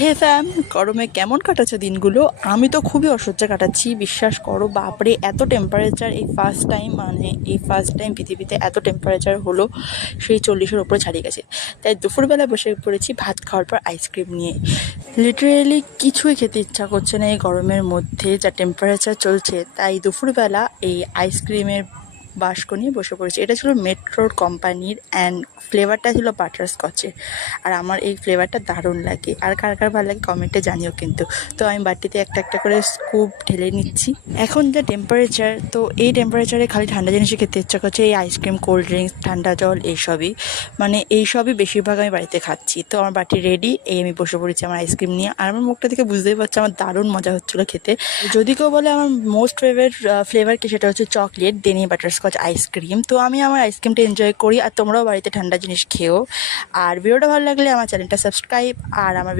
হে ফ্যাম, গরমে কেমন কাটাচ্ছো দিনগুলো? আমি তো খুবই অসহ্য কাটাচ্ছি, বিশ্বাস করো। বাপরে, এত টেম্পারেচার! এই ফার্স্ট টাইম পৃথিবীতে এত টেম্পারেচার হলো, সেই 40-এর ওপরে ছাড়িয়ে গেছে। তাই দুপুরবেলা বসে পড়েছি ভাত খাওয়ার পর আইসক্রিম নিয়ে। লিটারেলি কিছুই খেতে ইচ্ছা করছে না এই গরমের মধ্যে, যা টেম্পারেচার চলছে। তাই দুপুরবেলা এই আইসক্রিমের বাস্ক নিয়ে বসে পড়েছি। এটা ছিল মেট্রোর কোম্পানির, অ্যান্ড ফ্লেভারটা ছিল বাটারস্কচের। আর আমার এই ফ্লেভারটা দারুণ লাগে। আর কার কার ভালো লাগে কমেন্টে জানিও কিন্তু। তো আমি বাটিতে একটা একটা করে স্কুপ ঢেলে নিচ্ছি। এখন যা টেম্পারেচার, তো এই টেম্পারেচারে খালি ঠান্ডা জিনিসই খেতে ইচ্ছা করছে। এই আইসক্রিম, কোল্ড ড্রিঙ্কস, ঠান্ডা জল, এইসবই বেশিরভাগ আমি বাড়িতে খাচ্ছি। তো আমার বাটি রেডি, এই আমি বসে পড়েছি আমার আইসক্রিম নিয়ে। আর আমার মুখটা থেকে বুঝতেই পারছি আমার দারুণ মজা হচ্ছিলো খেতে। যদি কেউ বলে আমার মোস্ট ফেভারিট ফ্লেভার কি, সেটা হচ্ছে চকলেট, দেন এই বাটারস্কচ আইসক্রিম। তো আমি আমার আইসক্রিমটা এনজয় করি, আর তোমরাও বাড়িতে ঠান্ডা জিনিস খেও। আর ভিডিওটা ভালো লাগলে আমার চ্যানেলটা সাবস্ক্রাইব, আর আমার